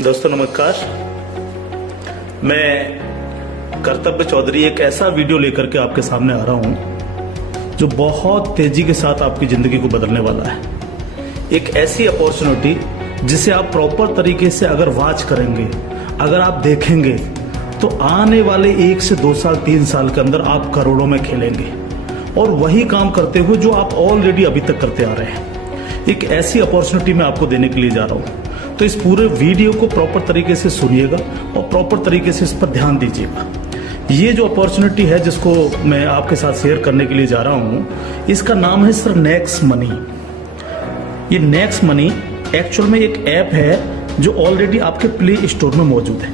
दोस्तों नमस्कार। मैं कर्तव्य चौधरी एक ऐसा वीडियो लेकर के आपके सामने आ रहा हूं जो बहुत तेजी के साथ आपकी जिंदगी को बदलने वाला है। एक ऐसी अपॉर्चुनिटी जिसे आप प्रॉपर तरीके से अगर वॉच करेंगे, अगर आप देखेंगे तो आने वाले 1 से 2 साल 3 साल के अंदर आप करोड़ों में खेलेंगे और वही काम करते हुए जो आप ऑलरेडी अभी तक करते आ रहे हैं। एक ऐसी अपॉर्चुनिटी मैं आपको देने के लिए जा रहा हूं, तो इस पूरे वीडियो को प्रॉपर तरीके से सुनिएगा और प्रॉपर तरीके से इस पर ध्यान दीजिएगा। ये जो अपॉर्चुनिटी है जिसको मैं आपके साथ शेयर करने के लिए जा रहा हूं, इसका नाम है सर नेक्स्ट मनी। ये नेक्स्ट मनी एक्चुअल में एक ऐप है जो ऑलरेडी आपके प्ले स्टोर में मौजूद है।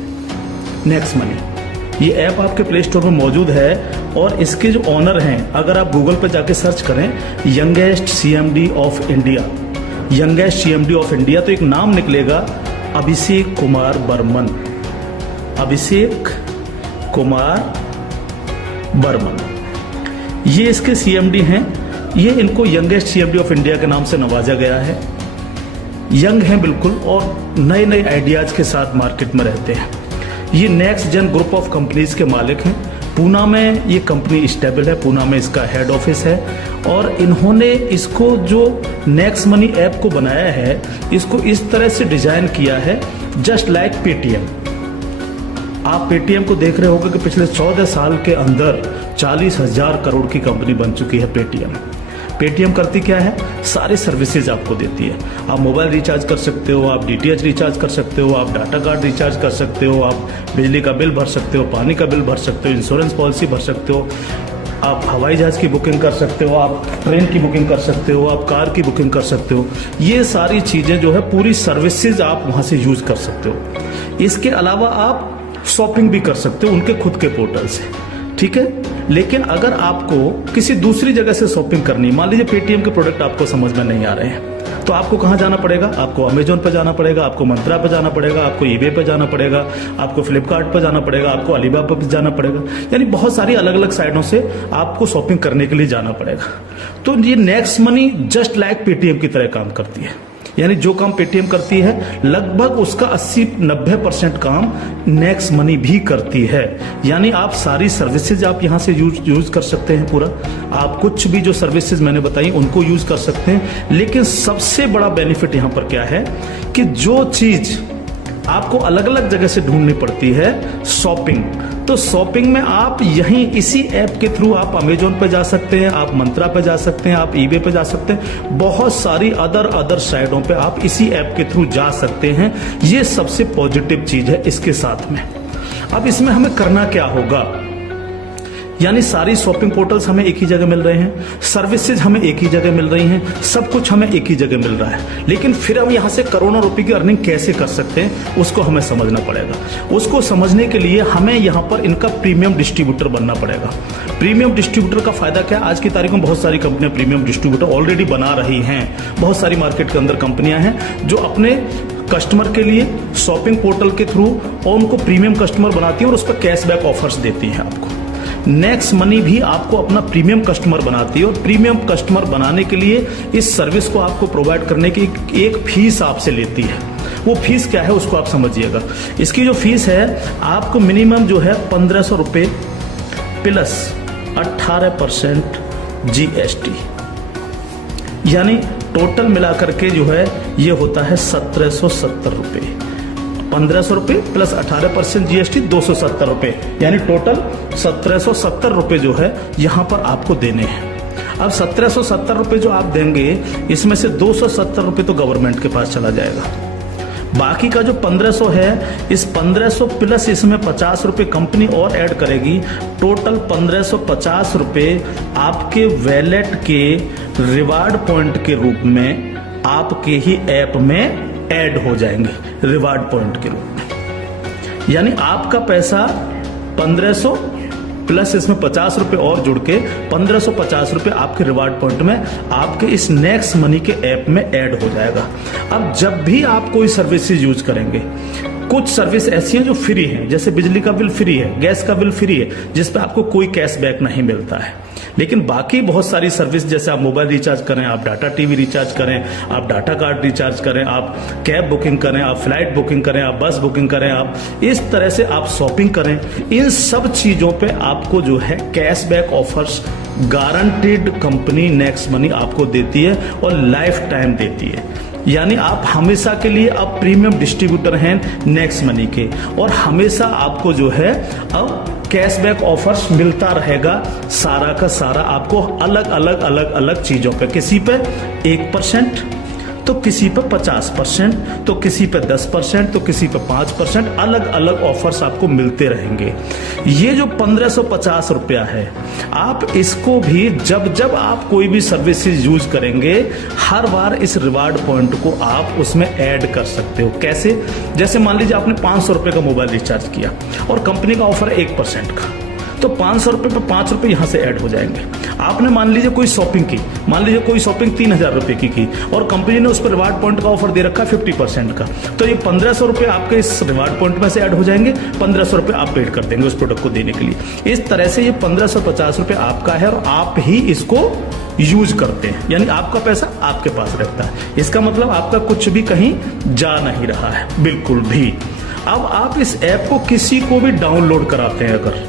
नेक्स्ट मनी ये ऐप आपके प्ले स्टोर में मौजूद है और इसके जो ऑनर हैं, अगर आप गूगल पर जाके सर्च करें youngest CMD of India, youngest CMD of India, तो एक नाम निकलेगा अभिषेक कुमार बर्मन। अभिषेक कुमार बर्मन ये इसके सीएमडी हैं। ये इनको यंगेस्ट सीएमडी ऑफ इंडिया के नाम से नवाजा गया है। यंग हैं बिल्कुल और नए नए आइडियाज के साथ मार्केट में रहते हैं। ये next gen group of companies के मालिक हैं। पूना में ये कंपनी स्टेबल है, पूना में इसका हेड ऑफिस है और इन्होंने इसको जो नेक्स्ट मनी ऐप को बनाया है, इसको इस तरह से डिजाइन किया है जस्ट लाइक पेटीएम। आप पेटीएम को देख रहे होंगे कि पिछले 14 साल के अंदर 40,000 करोड़ की कंपनी बन चुकी है पेटीएम। पेटीएम करती क्या है? सारी सर्विसेज आपको देती है। आप मोबाइल रिचार्ज कर सकते हो, आप डीटीएच रिचार्ज कर सकते हो, आप डाटा कार्ड रिचार्ज कर सकते हो, आप बिजली का बिल भर सकते हो, पानी का बिल भर सकते हो, इंश्योरेंस पॉलिसी भर सकते हो, आप हवाई जहाज की बुकिंग कर सकते हो, आप ट्रेन की बुकिंग कर सकते हो, आप कार की बुकिंग कर सकते हो। ये सारी चीजें जो है पूरी सर्विसेज आप वहां से यूज कर सकते हो। इसके अलावा आप शॉपिंग भी कर सकते हो उनके खुद के पोर्टल से, ठीक है। लेकिन अगर आपको किसी दूसरी जगह से शॉपिंग करनी, मान लीजिए पेटीएम के प्रोडक्ट आपको समझ में नहीं आ रहे हैं, तो आपको कहां जाना पड़ेगा? आपको अमेजोन पे जाना पड़ेगा, आपको मंत्रा पे जाना पड़ेगा, आपको ईबे पे जाना पड़ेगा, आपको फ्लिपकार्ट पे जाना पड़ेगा, आपको अलीबाबा पे जाना पड़ेगा। यानी बहुत सारी अलग अलग साइटों से आपको शॉपिंग करने के लिए जाना पड़ेगा। तो ये next money just like Paytm की तरह काम करती है। यानी जो काम पेटीएम करती है लगभग उसका 80-90% काम नेक्स्ट मनी भी करती है। यानी आप सारी सर्विसेज आप यहां से यूज कर सकते हैं पूरा। आप कुछ भी जो सर्विसेज मैंने बताई उनको यूज कर सकते हैं। लेकिन सबसे बड़ा बेनिफिट यहां पर क्या है कि जो चीज आपको अलग अलग जगह से ढूंढनी पड़ती है, शॉपिंग, तो शॉपिंग में आप यहीं इसी ऐप के थ्रू आप अमेजोन पे जा सकते हैं, आप मंत्रा पे जा सकते हैं, आप ईबे पे जा सकते हैं, बहुत सारी अदर साइटों पे आप इसी ऐप के थ्रू जा सकते हैं। ये सबसे पॉजिटिव चीज है इसके साथ में। अब इसमें हमें करना क्या होगा? यानी सारी शॉपिंग पोर्टल्स हमें एक ही जगह मिल रहे हैं, सर्विसेज हमें एक ही जगह मिल रही हैं, सब कुछ हमें एक ही जगह मिल रहा है। लेकिन फिर हम यहां से करोड़ों रुपए की अर्निंग कैसे कर सकते हैं उसको हमें समझना पड़ेगा। उसको समझने के लिए हमें यहां पर इनका प्रीमियम डिस्ट्रीब्यूटर बनना पड़ेगा। प्रीमियम डिस्ट्रीब्यूटर का फायदा क्या है? आज की तारीख में बहुत सारी कंपनियां प्रीमियम डिस्ट्रीब्यूटर ऑलरेडी बना रही हैं। बहुत सारी मार्केट के अंदर कंपनियां हैं जो अपने कस्टमर के लिए शॉपिंग पोर्टल के थ्रू और उनको प्रीमियम कस्टमर बनाती है और उस पर कैशबैक ऑफर्स देती हैं आपको। नेक्स्ट मनी भी आपको अपना प्रीमियम कस्टमर बनाती है और प्रीमियम कस्टमर बनाने के लिए इस सर्विस को आपको प्रोवाइड करने की एक फीस आपसे लेती है। वो फीस क्या है उसको आप समझिएगा। इसकी जो फीस है आपको मिनिमम जो है 1,500 रुपए प्लस 18% GST, यानी टोटल मिलाकर के जो है ये होता है 1,770 रुपए। 1,500 रुपए प्लस 18% GST 270 रुपए, यानी टोटल 1,770 रुपए जो है यहां पर आपको देने हैं। अब 1,770 रुपए जो आप देंगे, इसमें से 270 रुपए तो गवर्नमेंट के पास चला जाएगा। बाकी का जो 1,500 है, इस 1,500 प्लस इसमें 50 रुपए कंपनी और ऐड करेगी। टोटल 1,550 रुपए आपके वैलेट के रिवार्ड पॉइंट के रूप में आपके ही ऐप में ऐड हो जाएंगे, रिवार्ड पॉइंट के रूप में। यानी आपका पैसा 1,500 प्लस इसमें 50 रुपए और जुड़ के 1,550 रुपए आपके रिवार्ड पॉइंट में आपके इस नेक्स्ट मनी के ऐप में ऐड हो जाएगा। अब जब भी आप कोई सर्विसेज यूज करेंगे, कुछ सर्विस ऐसी हैं जो फ्री हैं, जैसे बिजली का बिल फ्री है, गैस का बिल फ्री है, जिस पे आपको कोई कैशबैक नहीं मिलता है। लेकिन बाकी बहुत सारी सर्विस, जैसे आप मोबाइल रिचार्ज करें, आप डाटा टीवी रिचार्ज करें, आप डाटा कार्ड रिचार्ज करें, आप कैब बुकिंग करें, आप फ्लाइट बुकिंग करें, आप बस बुकिंग करें, आप इस तरह से आप शॉपिंग करें, इन सब चीजों पे आपको जो है cashback offers guaranteed company next money आपको देती है और लाइफ टाइम देती है। यानी आप हमेशा के लिए अब प्रीमियम डिस्ट्रीब्यूटर हैं नेक्स्ट मनी के, और हमेशा आपको जो है अब कैशबैक ऑफर्स मिलता रहेगा सारा का सारा आपको अलग अलग अलग अलग चीजों पे, किसी पे 1%, तो किसी पे 50%, तो किसी पे 10%, तो किसी पे 5%, अलग अलग ऑफर्स आपको मिलते रहेंगे। ये जो 1550 रुपया है, आप इसको भी जब जब आप कोई भी सर्विसेज यूज करेंगे, हर बार इस रिवार्ड पॉइंट को आप उसमें ऐड कर सकते हो। कैसे? जैसे मान लीजिए आपने 500 रुपए का मोबाइल रिचार्ज किया और कंपनी का ऑफर है 1% का, तो 500 रुपए पे 5 रुपए यहां से ऐड हो जाएंगे। आपने मान लीजिए कोई शॉपिंग की, मान लीजिए कोई शॉपिंग 3000 रुपए की और कंपनी ने उस पर रिवार्ड पॉइंट का ऑफर दे रखा 50% का, तो ये 1500 रुपए आपके इस रिवार्ड पॉइंट में से ऐड हो जाएंगे, 1500 रुपए आप पेड कर देंगे उस प्रोडक्ट को देने के लिए। इस तरह से ये 1550 रुपए आपका है और आप ही इसको यूज करते हैं, यानी आपका पैसा आपके पास रहता है। इसका मतलब आपका कुछ भी कहीं जा नहीं रहा है, बिल्कुल भी। अब आप इस ऐप को किसी को भी डाउनलोड कराते हैं अगर,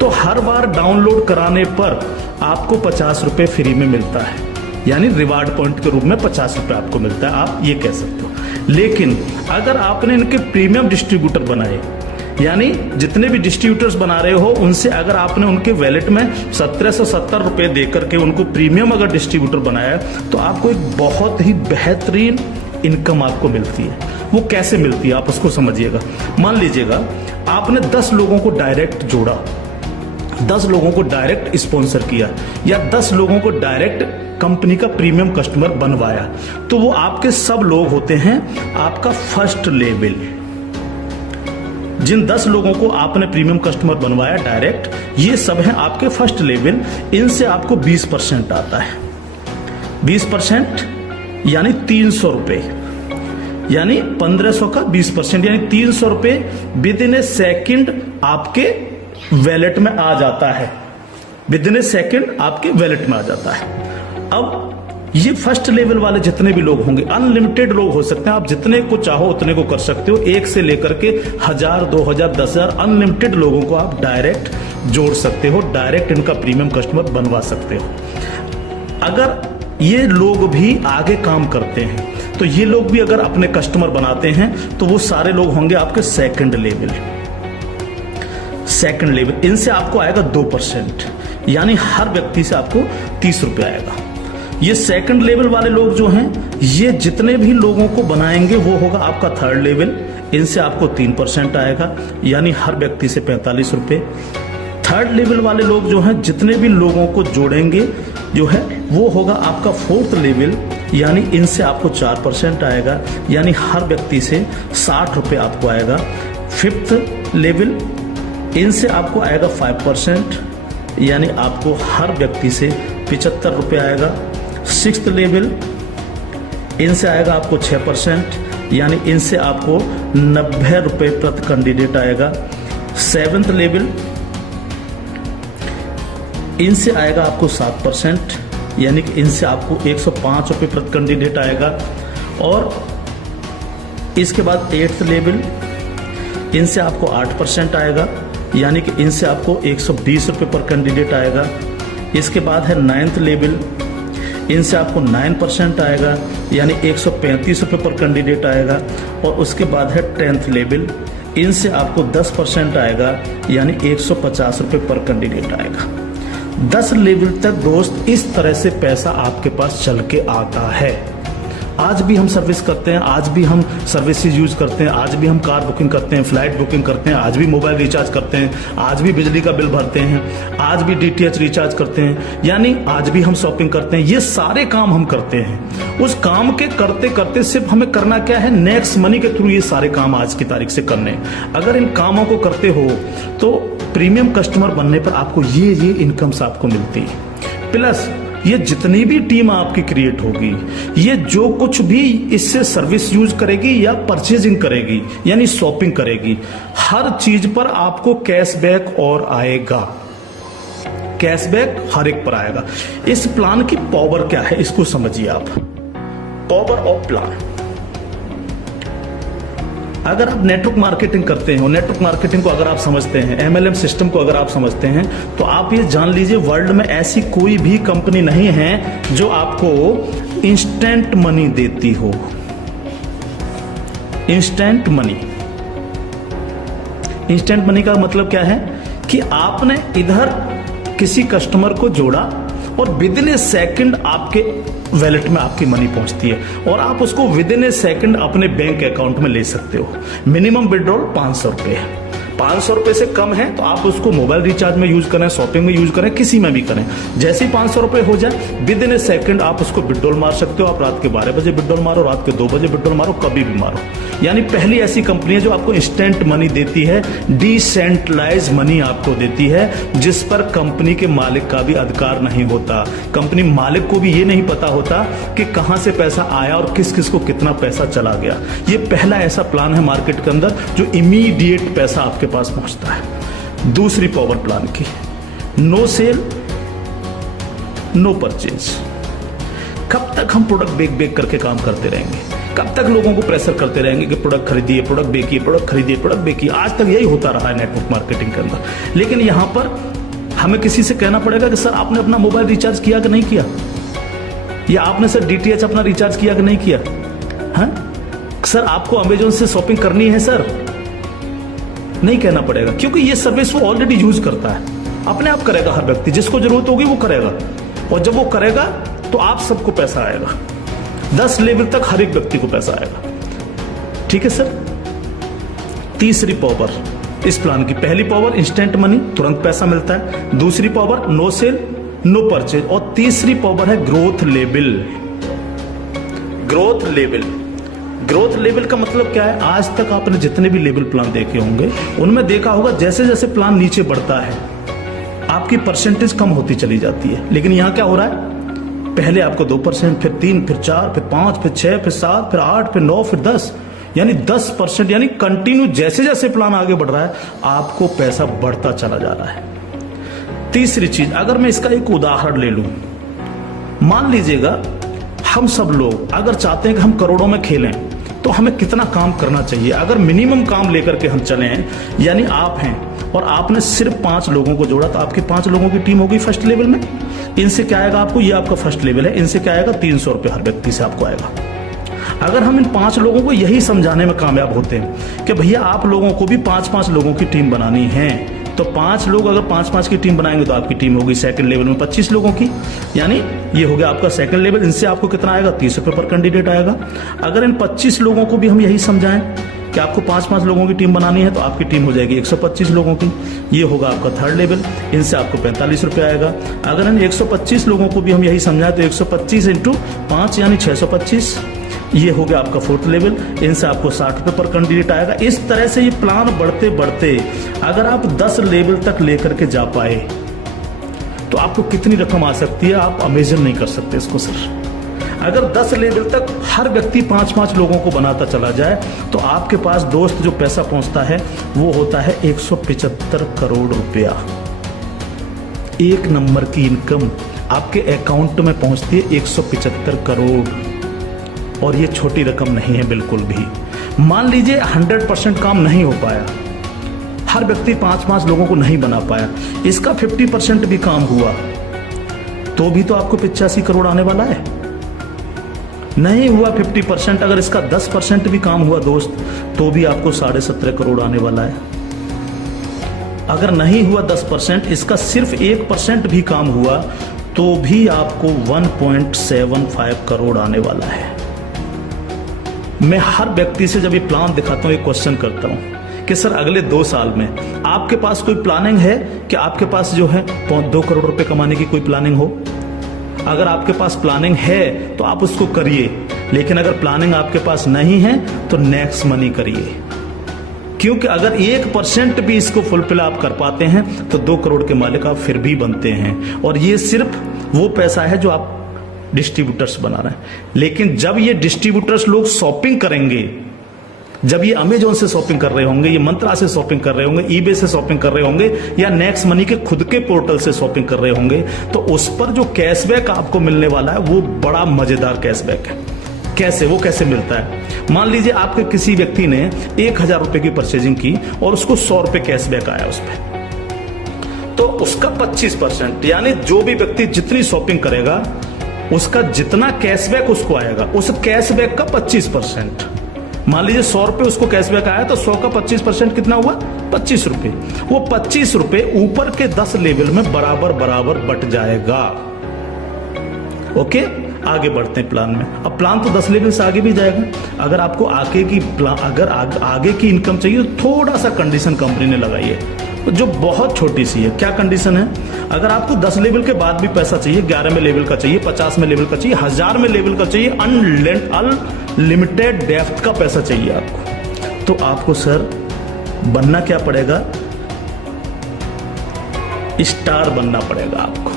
तो हर बार डाउनलोड कराने पर आपको 50 रुपए फ्री में मिलता है, यानी रिवार्ड पॉइंट के रूप में 50 रुपए आपको मिलता है, आप ये कह सकते हो। लेकिन अगर आपने इनके प्रीमियम डिस्ट्रीब्यूटर बनाए, यानी जितने भी डिस्ट्रीब्यूटर्स बना रहे हो उनसे अगर आपने उनके वैलेट में 1770 रुपए देकर के उनको प्रीमियम अगर डिस्ट्रीब्यूटर बनाया, तो आपको एक बहुत ही बेहतरीन इनकम आपको मिलती है। वो कैसे मिलती है आप उसको समझिएगा। मान लीजिएगा आपने 10 लोगों को डायरेक्ट जोड़ा, 10 लोगों को डायरेक्ट स्पॉन्सर किया, या 10 लोगों को डायरेक्ट कंपनी का प्रीमियम कस्टमर बनवाया, तो वो आपके सब लोग होते हैं आपका फर्स्ट लेवल। जिन 10 लोगों को आपने प्रीमियम कस्टमर बनवाया डायरेक्ट, ये सब हैं आपके फर्स्ट लेवल। इनसे आपको 20% आता है, 20% यानी 300 रुपए, यानी 1500 का 20%, यानी 300 रुपए विद इन ए सेकेंड आपके वैलेट में आ जाता है, विद इन ए सेकेंड आपके वैलेट में आ जाता है। अब ये फर्स्ट लेवल वाले जितने भी लोग होंगे, अनलिमिटेड लोग हो सकते हैं, आप जितने को चाहो उतने को कर सकते हो, 1 से लेकर के 1000, 2000, 10000 अनलिमिटेड लोगों को आप डायरेक्ट जोड़ सकते हो, डायरेक्ट इनका प्रीमियम कस्टमर बनवा सकते हो। अगर ये लोग भी आगे काम करते हैं, तो ये लोग भी अगर अपने कस्टमर बनाते हैं, तो वो सारे लोग होंगे आपके सेकंड लेवल। सेकंड लेवल इनसे आपको आएगा 2%, यानी हर व्यक्ति से आपको 30 रुपए आएगा। ये सेकंड लेवल वाले लोग जो हैं, ये जितने भी लोगों को बनाएंगे वो होगा आपका थर्ड लेवल, इनसे आपको 3% आएगा, यानी हर व्यक्ति से 45 रुपए। थर्ड लेवल वाले लोग जो हैं, जितने भी लोगों को जोड़ेंगे जो है वो होगा आपका फोर्थ लेवल, यानी इनसे आपको 4% आएगा, यानी हर व्यक्ति से 60 रुपए आपको आएगा। फिफ्थ लेवल इनसे आपको आएगा 5%, यानी आपको हर व्यक्ति से 75 रुपए आएगा। सिक्स्थ लेवल इनसे आएगा आपको 6%, यानी इनसे आपको 90 रुपए प्रति कैंडिडेट आएगा। सेवेंथ लेवल इनसे आएगा आपको 7%, यानी कि इनसे आपको 105 रुपए प्रति कैंडिडेट आएगा। और इसके बाद 8th लेवल इनसे आपको 8% आएगा, यानी कि इनसे आपको 120 रुपए पर कैंडिडेट आएगा। इसके बाद है 9th लेवल, इनसे आपको 9% आएगा, यानी 135 रुपए पर कैंडिडेट आएगा। और उसके बाद है 10th लेवल, इनसे आपको 10% आएगा, यानी 150 रुपए पर कैंडिडेट आएगा। 10 लेवल तक दोस्त इस तरह से पैसा आपके पास चल के आता है। आज भी हम सर्विस करते हैं, आज भी हम सर्विसेज यूज करते हैं, आज भी हम कार बुकिंग करते हैं, फ्लाइट बुकिंग करते हैं, आज भी मोबाइल रिचार्ज करते हैं, आज भी बिजली का बिल भरते हैं, आज भी DTH रिचार्ज करते हैं, यानी आज भी हम शॉपिंग करते हैं। ये सारे काम हम करते हैं। उस काम के करते करते सिर्फ हमें करना क्या है, नेक्स्ट मनी के थ्रू ये सारे काम आज की तारीख से करने। अगर इन कामों को करते हो तो प्रीमियम कस्टमर बनने पर आपको ये इनकम्स आपको मिलती है। प्लस ये जितनी भी टीम आपकी क्रिएट होगी, ये जो कुछ भी इससे सर्विस यूज करेगी या परचेजिंग करेगी, यानी शॉपिंग करेगी, हर चीज पर आपको कैशबैक और आएगा। कैशबैक हर एक पर आएगा। इस प्लान की पावर क्या है इसको समझिए आप। पावर ऑफ प्लान, अगर आप नेटवर्क मार्केटिंग करते हो, नेटवर्क मार्केटिंग को अगर आप समझते हैं, MLM सिस्टम को अगर आप समझते हैं, तो आप ये जान लीजिए वर्ल्ड में ऐसी कोई भी कंपनी नहीं है जो आपको इंस्टेंट मनी देती हो। इंस्टेंट मनी, इंस्टेंट मनी का मतलब क्या है कि आपने इधर किसी कस्टमर को जोड़ा और विद इन ए सेकंड आपके वैलेट में आपकी मनी पहुंचती है और आप उसको विद इन ए सेकंड अपने बैंक अकाउंट में ले सकते हो। मिनिमम विड्रॉल 500 रुपए, 500 रुपए से कम है तो आप उसको मोबाइल रिचार्ज में यूज करें, शॉपिंग में यूज करें, किसी में भी करें। जैसे ही 500 रुपए हो जाए विद इन ए सेकंड आप उसको विड्रॉल मार सकते हो। आप रात के 12 बजे विड्रॉल मारो, रात के 2 बजे विड्रॉल मारो, कभी भी मारो। यानी पहली ऐसी कंपनी है जो आपको इंस्टेंट मनी देती है, डिसेंट्रलाइज मनी आपको देती है, जिस पर कंपनी के मालिक का भी अधिकार नहीं होता। कंपनी मालिक को भी ये नहीं पता होता कि कहां से पैसा आया और किस किस को कितना पैसा चला गया। ये पहला ऐसा प्लान है मार्केट के अंदर जो इमीडिएट पैसा आपके पास पहुंचता है। दूसरी पावर प्लान की, नो सेल नो परचेज। कब तक हम प्रोडक्ट बेक करके काम करते रहेंगे? कब तक लोगों को प्रेशर करते रहेंगे कि प्रोडक्ट खरीदिए, प्रोडक्ट बेचिए, प्रोडक्ट खरीदिए, प्रोडक्ट बेचिए? आज तक यही होता रहा है नेटवर्क मार्केटिंग के अंदर। लेकिन यहां पर हमें किसी से कहना पड़ेगा कि सर आपने अपना मोबाइल रिचार्ज किया कि नहीं किया, या आपने सर DTH अपना रिचार्ज किया कि नहीं किया, हाँ? सर आपको अमेजोन से शॉपिंग करनी है सर, नहीं कहना पड़ेगा, क्योंकि ये सर्विस वो ऑलरेडी यूज करता है। अपने आप करेगा, हर व्यक्ति जिसको जरूरत होगी वो करेगा, और जब वो करेगा तो आप सबको पैसा आएगा। 10 लेवल तक हर एक व्यक्ति को पैसा आएगा। ठीक है सर। तीसरी पावर इस प्लान की, पहली पावर इंस्टेंट मनी, तुरंत पैसा मिलता है। दूसरी power no sale no purchase, और तीसरी पावर है growth level. Growth level, growth level का मतलब क्या है? आज तक आपने जितने भी लेवल प्लान देखे होंगे उनमें देखा होगा जैसे जैसे प्लान नीचे बढ़ता है आपकी परसेंटेज कम होती चली जाती है। लेकिन यहां क्या हो रहा है? पहले आपको 2%, फिर 3, फिर 4, फिर 5, फिर 6, फिर 7, फिर 8, फिर 9, फिर 10, यानी 10%, यानी कंटिन्यू जैसे जैसे प्लान आगे बढ़ रहा है आपको पैसा बढ़ता चला जा रहा है। तीसरी चीज, अगर मैं इसका एक उदाहरण ले लूं, मान लीजिएगा हम सब लोग अगर चाहते हैं कि हम करोड़ों में खेलें तो हमें कितना काम करना चाहिए? अगर मिनिमम काम लेकर के हम चले हैं, यानी आप हैं और आपने सिर्फ 5 लोगों को जोड़ा तो आपके 5 लोगों की टीम होगी फर्स्ट लेवल में। इनसे क्या आएगा आपको? ये आपका फर्स्ट लेवल है, इनसे क्या आएगा? 300 रुपए हर व्यक्ति से आपको आएगा। अगर हम इन 5 लोगों को यही समझाने में कामयाब होते हैं कि भैया आप लोगों को भी 5-5 लोगों की टीम बनानी है, तो 5 लोग अगर 5-5 की टीम बनाएंगे तो आपकी टीम होगी सेकंड लेवल में 25 लोगों की, यानी ये हो गया आपका सेकंड लेवल। इनसे आपको कितना आएगा? 30 रुपए पर कैंडिडेट आएगा। अगर इन 25 लोगों को भी हम यही समझाएं कि आपको 5-5 लोगों की टीम बनानी है तो आपकी टीम हो जाएगी 125 लोगों की, ये होगा आपका थर्ड लेवल। इनसे आपको 45 रुपए आएगा। अगर इन 125 लोगों को भी हम यही समझाएं तो 125 × 5 यानी 625, ये हो गया आपका फोर्थ लेवल। इनसे आपको 60 रुपए पर कैंडिडेट आएगा। इस तरह से ये प्लान बढ़ते बढ़ते अगर आप 10 लेवल तक लेकर के जा पाए तो आपको कितनी रकम आ सकती है आप इमेजिन नहीं कर सकते इसको सर। अगर 10 लेवल तक हर व्यक्ति 5-5 लोगों को बनाता चला जाए तो आपके पास दोस्त जो पैसा पहुंचता है वो होता है 175 करोड़ रुपया। एक नंबर की इनकम आपके अकाउंट में पहुंचती है 175 करोड़, और ये छोटी रकम नहीं है बिल्कुल भी। मान लीजिए 100% काम नहीं हो पाया, हर व्यक्ति 5-5 लोगों को नहीं बना पाया, इसका 50% भी काम हुआ तो भी तो आपको 85 करोड़ आने वाला है। नहीं हुआ 50%, अगर इसका 10% भी काम हुआ दोस्त तो भी आपको 17.5 करोड़ आने वाला है। अगर नहीं हुआ 10%, इसका सिर्फ 1% भी काम हुआ तो भी आपको 1.75 करोड़ आने वाला है। मैं हर व्यक्ति से जब ये प्लान दिखाता हूं एक क्वेश्चन करता हूं कि सर अगले 2 साल में आपके पास कोई प्लानिंग है कि आपके पास जो है 2 करोड़ रुपए कमाने की कोई प्लानिंग हो? अगर आपके पास प्लानिंग है तो आप उसको करिए, लेकिन अगर प्लानिंग आपके पास नहीं है तो नेक्स्ट मनी करिए, क्योंकि अगर 1% भी इसको फुलफिल आप कर पाते हैं तो 2 करोड़ के मालिक आप फिर भी बनते हैं। और ये सिर्फ वो पैसा है जो आप डिस्ट्रीब्यूटर्स बना रहे हैं। लेकिन जब ये डिस्ट्रीब्यूटर्स लोग शॉपिंग करेंगे जब ये अमेजोन से शॉपिंग कर रहे होंगे, ये मंत्रा से शॉपिंग कर रहे होंगे, ईबे से शॉपिंग कर रहे होंगे, या नेक्स्ट मनी के खुद के पोर्टल से शॉपिंग कर रहे होंगे, तो उस पर जो कैशबैक आपको मिलने वाला है वो बड़ा मजेदार कैशबैक है। कैसे, वो कैसे मिलता है? मान लीजिए आपके किसी व्यक्ति ने 1000 रुपए की परचेजिंग की और उसको 100 रुपए कैशबैक आया उस पर, तो उसका 25%, यानी जो भी व्यक्ति जितनी शॉपिंग करेगा उसका जितना कैशबैक उसको आएगा, उस कैशबैक का 25%। मान लीजिए 100 रुपए उसको कैशबैक आया, तो 100 का 25% कितना हुआ? 25 रुपए। वो 25 रुपए ऊपर के 10 लेवल में बराबर बराबर बट जाएगा। ओके, आगे बढ़ते हैं प्लान में। अब प्लान तो 10 लेवल से आगे भी जाएगा। अगर आपको आगे की इनकम चाहिए तो थोड़ा सा कंडीशन कंपनी ने लगाई है जो बहुत छोटी सी है। क्या कंडीशन है? अगर आपको 10 लेवल के बाद भी पैसा चाहिए, 11 में लेवल का चाहिए, 50 में लेवल का चाहिए, 1000 में लेवल का चाहिए, अनलिमिटेड डेप्थ का पैसा चाहिए आपको, तो आपको सर बनना क्या पड़ेगा? स्टार बनना पड़ेगा आपको।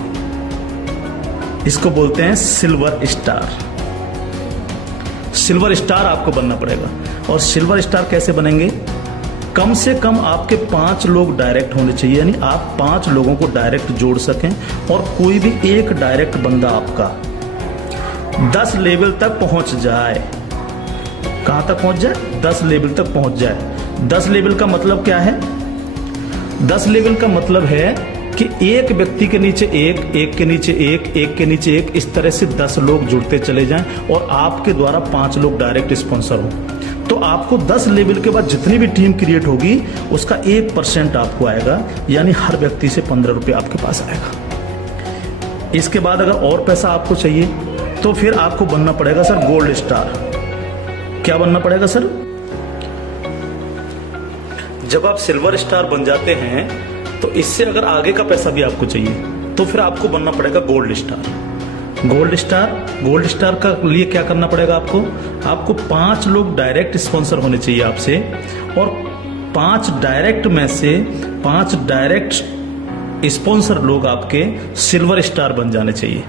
इसको बोलते हैं सिल्वर स्टार। सिल्वर स्टार आपको बनना पड़ेगा। और सिल्वर स्टार कैसे बनेंगे? कम से कम आपके 5 लोग डायरेक्ट होने चाहिए, यानी आप 5 लोगों को डायरेक्ट जोड़ सकें, और कोई भी एक डायरेक्ट बंदा आपका 10 लेवल तक पहुंच जाए। कहां तक पहुंच जाए? 10 लेवल तक पहुंच जाए। 10 लेवल का मतलब क्या है? 10 लेवल का मतलब है कि एक व्यक्ति के नीचे एक के नीचे एक के नीचे एक, इस तरह से 10 लोग जुड़ते चले जाएं और आपके द्वारा 5 लोग डायरेक्ट स्पॉन्सर हो, तो आपको 10 लेवल के बाद जितनी भी टीम क्रिएट होगी उसका 1% आपको आएगा, यानी हर व्यक्ति से 15 रुपये आपके पास आएगा। इसके बाद अगर और पैसा आपको चाहिए तो फिर आपको बनना पड़ेगा सर गोल्ड स्टार। क्या बनना पड़ेगा सर? जब आप सिल्वर स्टार बन जाते हैं तो इससे अगर आगे का पैसा भी आपको चाहिए तो फिर आपको बनना पड़ेगा गोल्ड स्टार। गोल्ड स्टार का लिए क्या करना पड़ेगा आपको 5 लोग डायरेक्ट स्पॉन्सर होने चाहिए आपसे, और 5 डायरेक्ट में से 5 डायरेक्ट स्पॉन्सर लोग आपके सिल्वर स्टार बन जाने चाहिए।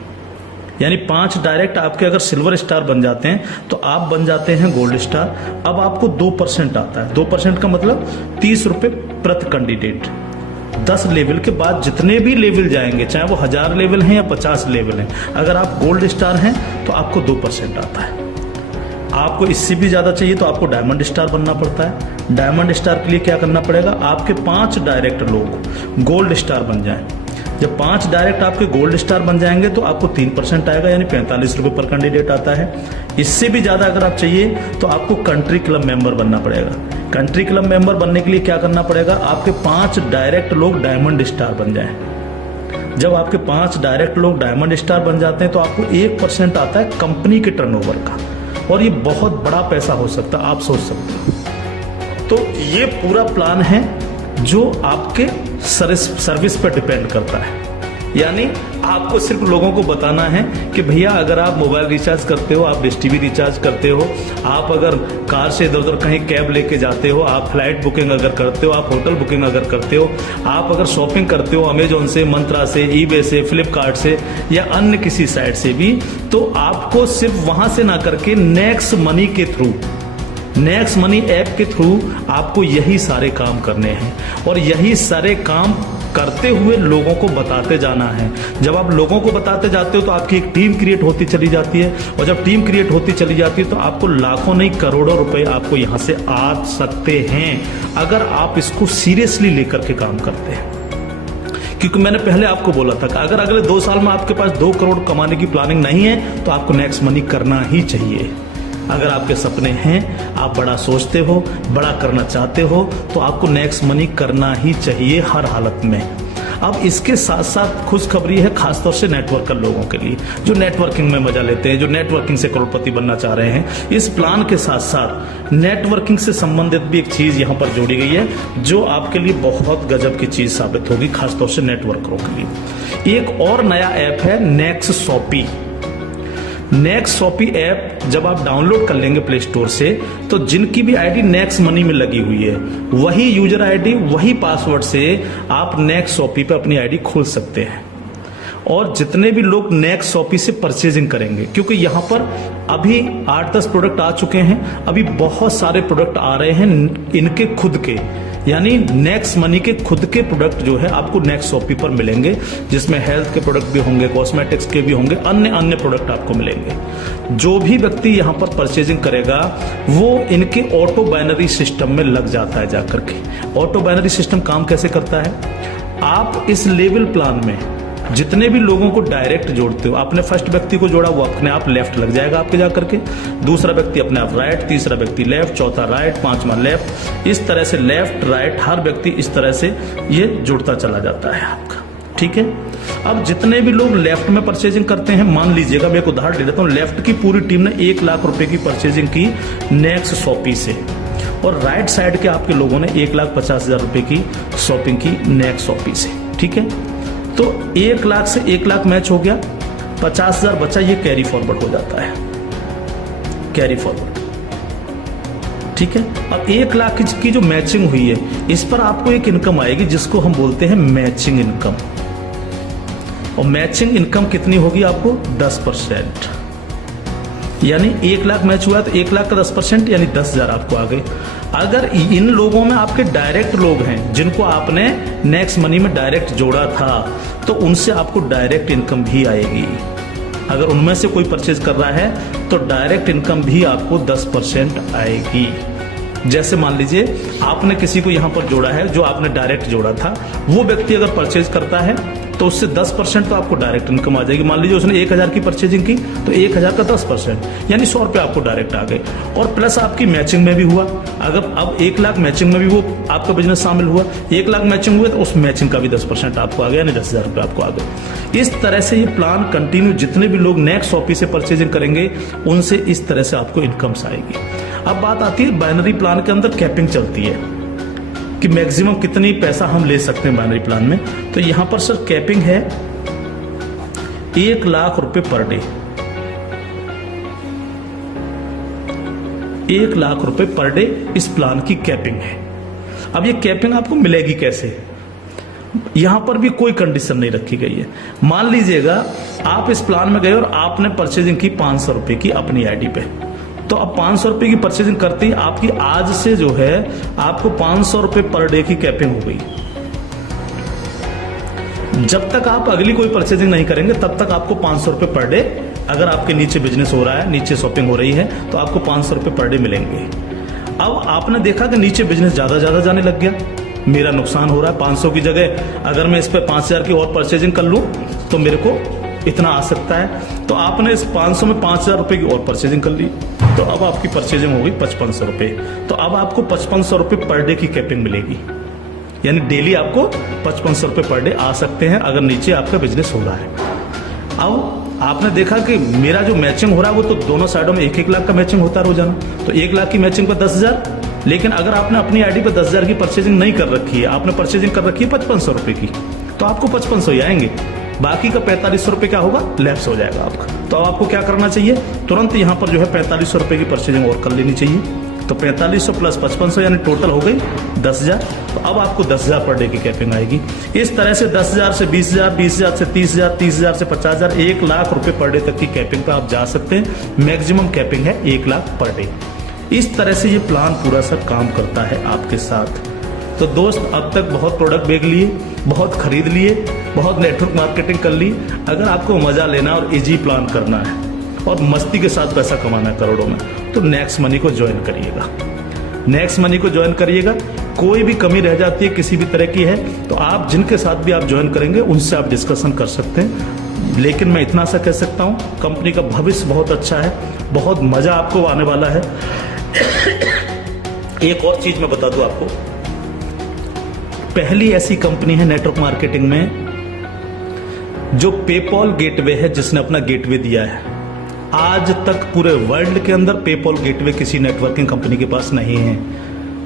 यानी 5 डायरेक्ट आपके अगर सिल्वर स्टार बन जाते हैं तो आप बन जाते हैं गोल्ड स्टार। अब आपको 2% आता है। 2% का मतलब 30 रुपए प्रति कैंडिडेट। 10 लेवल के बाद जितने भी लेवल जाएंगे, चाहे वो 1000 लेवल हैं या 50 लेवल हैं, अगर आप गोल्ड स्टार हैं तो आपको 2% आता है। आपको इससे भी ज्यादा चाहिए तो आपको डायमंड स्टार बनना पड़ता है। डायमंड स्टार के लिए क्या करना पड़ेगा? आपके 5 डायरेक्ट लोग गोल्ड स्टार बन जाएं। जब 5 डायरेक्ट आपके गोल्ड स्टार बन जाएंगे तो आपको 3% आएगा, यानी 45 रुपए पर कैंडिडेट आता है। इससे भी ज्यादा अगर आप चाहिए तो आपको कंट्री क्लब मेंबर बनना पड़ेगा। कंट्री क्लब मेंबर बनने के लिए क्या करना पड़ेगा? आपके 5 डायरेक्ट लोग डायमंड स्टार बन जाएं। जब आपके 5 डायरेक्ट लोग डायमंड स्टार बन जाते हैं तो आपको 1% आता है कंपनी के टर्नओवर का, और ये बहुत बड़ा पैसा हो सकता है, आप सोच सकते हो। तो ये पूरा प्लान है जो आपके सर्विस पर डिपेंड करता है। यानी आपको सिर्फ लोगों को बताना है कि भैया अगर आप मोबाइल रिचार्ज करते हो, आप डिश टीवी रिचार्ज करते हो, आप अगर कार से इधर उधर कहीं कैब लेके जाते हो, आप फ्लाइट बुकिंग अगर करते हो, आप होटल बुकिंग अगर करते हो, आप अगर शॉपिंग करते हो अमेजोन से, मंत्रा से, ईबे से, फ्लिपकार्ट से या अन्य किसी साइट से भी, तो आपको सिर्फ वहां से ना करके नेक्स्ट मनी के थ्रू, नेक्स्ट मनी ऐप के थ्रू आपको यही सारे काम करने हैं, और यही सारे काम करते हुए लोगों को बताते जाना है। जब आप लोगों को बताते जाते हो तो आपकी एक टीम क्रिएट होती चली जाती है, और जब टीम क्रिएट होती चली जाती है तो आपको लाखों नहीं करोड़ों रुपए आपको यहां से आ सकते हैं, अगर आप इसको सीरियसली लेकर के काम करते हैं। क्योंकि मैंने पहले आपको बोला था कि अगर अगले 2 साल में आपके पास 2 करोड़ कमाने की प्लानिंग नहीं है तो आपको नेक्स्ट मनी करना ही चाहिए। अगर आपके सपने हैं, आप बड़ा सोचते हो, बड़ा करना चाहते हो, तो आपको नेक्स्ट मनी करना ही चाहिए हर हालत में। अब इसके साथ साथ खुशखबरी है खासतौर से नेटवर्कर लोगों के लिए, जो नेटवर्किंग में मजा लेते हैं, जो नेटवर्किंग से करोड़पति बनना चाह रहे हैं। इस प्लान के साथ साथ नेटवर्किंग से संबंधित भी एक चीज यहां पर जोड़ी गई है जो आपके लिए बहुत गजब की चीज साबित होगी, खासतौर से नेटवर्करों के लिए। एक और नया ऐप है next shoppy. Next shoppy app जब आप डाउनलोड कर लेंगे प्ले स्टोर से, तो जिनकी भी आईडी नेक्स्ट मनी में लगी हुई है, वही यूजर आईडी, वही पासवर्ड से आप नेक्स्ट शॉपी पे अपनी आईडी खोल सकते हैं। और जितने भी लोग नेक्स्ट शॉपी से परचेजिंग करेंगे, क्योंकि यहाँ पर अभी 8-10 प्रोडक्ट आ चुके हैं, अभी बहुत सारे प्रोडक्ट आ रहे हैं इनके खुद के, यानी नेक्स्ट मनी के खुद के प्रोडक्ट जो है आपको नेक्स्ट शॉपी पर मिलेंगे, जिसमें हेल्थ के प्रोडक्ट भी होंगे, कॉस्मेटिक्स के भी होंगे, अन्य प्रोडक्ट आपको मिलेंगे। जो भी व्यक्ति यहाँ पर परचेजिंग करेगा वो इनके ऑटो बाइनरी सिस्टम में लग जाता है जाकर के। ऑटो बाइनरी सिस्टम काम कैसे करता है, आप इस लेवल प्लान में जितने भी लोगों को डायरेक्ट जोड़ते हो, आपने फर्स्ट व्यक्ति को जोड़ा वो अपने आप लेफ्ट लग जाएगा आपके जाकर के, दूसरा व्यक्ति अपने आप राइट, तीसरा व्यक्ति लेफ्ट, चौथा राइट, पांचवा लेफ्ट, इस तरह से लेफ्ट राइट हर व्यक्ति इस तरह से ये जुड़ता चला जाता है आपका। ठीक है, अब जितने भी लोग लेफ्ट में परचेजिंग करते हैं, मान लीजिएगा मैं एक उदाहरण दे देता हूँ, लेफ्ट की पूरी टीम ने 1 लाख रुपए की परचेजिंग की नेक्स्ट शॉपी से, और राइट साइड के आपके लोगों ने 1,50,000 रुपए की शॉपिंग की नेक्स्ट शॉपी से। ठीक है, तो 1 लाख से 1 लाख मैच हो गया, 50,000 बचा, ये कैरी फॉरवर्ड हो जाता है, कैरी फॉरवर्ड। ठीक है, अब 1 लाख की जो मैचिंग हुई है इस पर आपको एक इनकम आएगी जिसको हम बोलते हैं मैचिंग इनकम, और मैचिंग इनकम कितनी होगी आपको 10%, यानी 1 लाख मैच हुआ तो 1 लाख का 10% यानी 10,000 आपको आ गए। अगर इन लोगों में आपके डायरेक्ट लोग हैं जिनको आपने नेक्स्ट मनी में डायरेक्ट जोड़ा था, तो उनसे आपको डायरेक्ट इनकम भी आएगी। अगर उनमें से कोई परचेज कर रहा है तो डायरेक्ट इनकम भी आपको 10% आएगी। जैसे मान लीजिए आपने किसी को यहां पर जोड़ा है, जो आपने डायरेक्ट जोड़ा था, वो व्यक्ति अगर परचेज करता है तो उससे 10% तो आपको डायरेक्ट इनकम आ जाएगी। मान लीजिए उसने 1,000 की परचेजिंग की तो 1,000 का 10% यानी 100 रुपये आपको डायरेक्ट आ गए, और प्लस आपकी मैचिंग में भी हुआ। अगर अब 1 लाख मैचिंग में भी वो आपका बिजनेस शामिल हुआ, 1 लाख मैचिंग हुए तो उस मैचिंग का भी 10% आपको आ गया, यानी 10,000 रुपये आपको आ गए। इस तरह से ये प्लान कंटिन्यू, जितने भी लोग नेक्स्ट शॉपी से परचेजिंग करेंगे उनसे इस तरह से आपको इनकम्स आएगी। अब बात आती है बाइनरी प्लान के अंदर कैपिंग चलती है कि मैक्सिमम कितनी पैसा हम ले सकते हैं बाइनरी प्लान में। तो यहां पर सर कैपिंग है 1 लाख रुपए पर डे, 1 लाख रुपए पर डे इस प्लान की कैपिंग है। अब ये कैपिंग आपको मिलेगी कैसे, यहां पर भी कोई कंडीशन नहीं रखी गई है। मान लीजिएगा आप इस प्लान में गए और आपने परचेजिंग की 500 रुपए की अपनी आईडी पे, तो अब 500 रुपए की परचेजिंग करते ही आपकी आज से जो है आपको 500 रुपए पर डे की कैपिंग हो गई। जब तक आप अगली कोई परचेजिंग नहीं करेंगे तब तक आपको 500 रुपए पर डे, अगर आपके नीचे बिजनेस हो रहा है, नीचे शॉपिंग हो रही है, तो आपको 500 रुपए पर डे मिलेंगे। अब आपने देखा कि नीचे बिजनेस ज्यादा जाने लग गया, मेरा नुकसान हो रहा है, 500 की जगह अगर मैं इस पे 5,000 की और परचेजिंग कर लूं तो मेरे को इतना आ सकता है। तो आपने इस 500 में 5,000 रुपए की और परचेजिंग कर ली, तो अब आपकी परचेजिंग हो गई 5,500 रुपए। तो अब आपको 5,500 रुपए पर डे की कैपिंग मिलेगी, यानी डेली आपको 5,500 रुपए पर डे आ सकते हैं अगर नीचे आपका बिजनेस हो रहा है। अब आपने देखा कि मेरा जो मैचिंग हो रहा है वो तो दोनों साइडों में 1-1 लाख का मैचिंग होता है रोजाना, तो 1 लाख की मैचिंग पर 10,000। लेकिन अगर आपने अपनी आईडी पर 10,000 की परचेजिंग नहीं कर रखी है, आपने परचेजिंग कर रखी है 5,500 रुपए की, तो आपको 5,500 ही आएंगे, बाकी का 4,500 रुपए क्या होगा, लैप्स हो जाएगा आपका। तो अब आपको क्या करना चाहिए, तुरंत यहाँ पर जो है 4,500 रुपए की परचेजिंग और कर लेनी चाहिए। तो 4,500 प्लस 5,500 यानी टोटल हो गई 10,000। तो अब आपको 10,000 पर डे की कैपिंग आएगी। इस तरह से 10,000 से 20,000, 20,000 से 30,000, 30,000 से 50,000, 1 लाख रुपए पर डे तक की कैपिंग पे आप जा सकते हैं। मैक्सिमम कैपिंग है 1 लाख पर डे। इस तरह से ये प्लान पूरा सर काम करता है आपके साथ। तो दोस्त, अब तक बहुत प्रोडक्ट बेच लिए, बहुत खरीद लिए, बहुत नेटवर्क मार्केटिंग कर ली। अगर आपको मजा लेना और इजी प्लान करना है और मस्ती के साथ पैसा कमाना है करोड़ों में, तो नेक्स्ट मनी को ज्वाइन करिएगा। नेक्स्ट मनी को ज्वाइन करिएगा। कोई भी कमी रह जाती है, किसी भी तरह की है, तो आप जिनके साथ भी आप ज्वाइन करेंगे उनसे आप डिस्कशन कर सकते हैं। लेकिन मैं इतना सा कह सकता हूं, कंपनी का भविष्य बहुत अच्छा है, बहुत मजा आपको आने वाला है। एक और चीज मैं बता दूं आपको, पहली ऐसी कंपनी है नेटवर्क मार्केटिंग में जो पेपॉल गेटवे है, जिसने अपना गेटवे दिया है। आज तक पूरे वर्ल्ड के अंदर पेपॉल गेटवे किसी नेटवर्किंग कंपनी के पास नहीं है।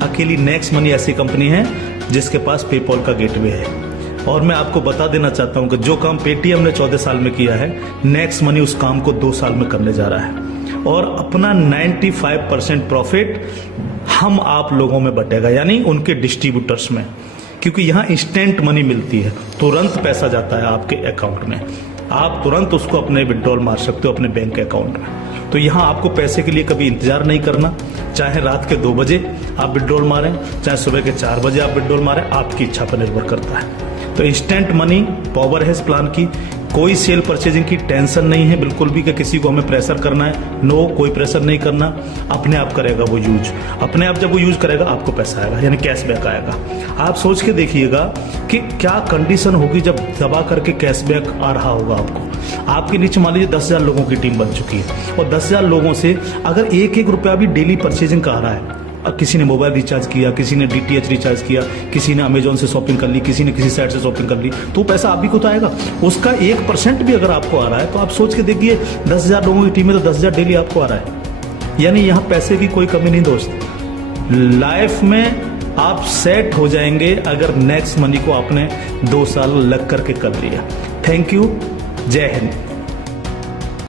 अकेली नेक्स्ट मनी ऐसी कंपनी है जिसके पास पेपॉल का गेटवे है। और मैं आपको बता देना चाहता हूं कि जो काम पेटीएम ने 14 साल में किया है, नेक्स्ट मनी उस काम को 2 साल में करने जा रहा है। और अपना 95% प्रॉफिट हम आप लोगों में बटेगा, यानी उनके डिस्ट्रीब्यूटर्स में। क्योंकि यहाँ इंस्टेंट मनी मिलती है, तुरंत पैसा जाता है आपके अकाउंट में, आप तुरंत उसको अपने विड्रॉल मार सकते हो अपने बैंक अकाउंट में। तो यहाँ आपको पैसे के लिए कभी इंतजार नहीं करना, चाहे रात के 2 बजे आप विड्रॉल मारें, चाहे सुबह के 4 बजे आप विड्रॉल मारें, आपकी इच्छा पर निर्भर करता है। तो इंस्टेंट मनी पावर है इस प्लान की, कोई सेल परचेजिंग की टेंशन नहीं है बिल्कुल भी कि किसी को हमें प्रेशर करना है, नो, कोई प्रेशर नहीं करना, अपने आप करेगा वो यूज, अपने आप जब वो यूज करेगा आपको पैसा आएगा, यानी कैशबैक आएगा। आप सोच के देखिएगा कि क्या कंडीशन होगी जब दबा करके कैशबैक आ रहा होगा आपको। आपके नीचे मान लीजिए 10,000 लोगों की टीम बन चुकी है और 10,000 लोगों से अगर 1-1 रुपया भी डेली परचेजिंग का आ रहा है, किसी ने मोबाइल रिचार्ज किया, किसी ने DTH रिचार्ज किया, किसी ने अमेजोन से शॉपिंग कर ली, किसी ने किसी साइट से शॉपिंग कर ली, तो पैसा आप भी को तो आएगा। उसका 1% भी अगर आपको आ रहा है तो आप सोच के देखिए 10,000 लोगों की टीम में तो 10,000 डेली आपको आ रहा है, यानी यहाँ पैसे की कोई कमी नहीं दोस्त। लाइफ में आप सेट हो जाएंगे अगर नेक्स्ट मनी को आपने 2 साल लग करके कर लिया। थैंक यू, जय हिंद।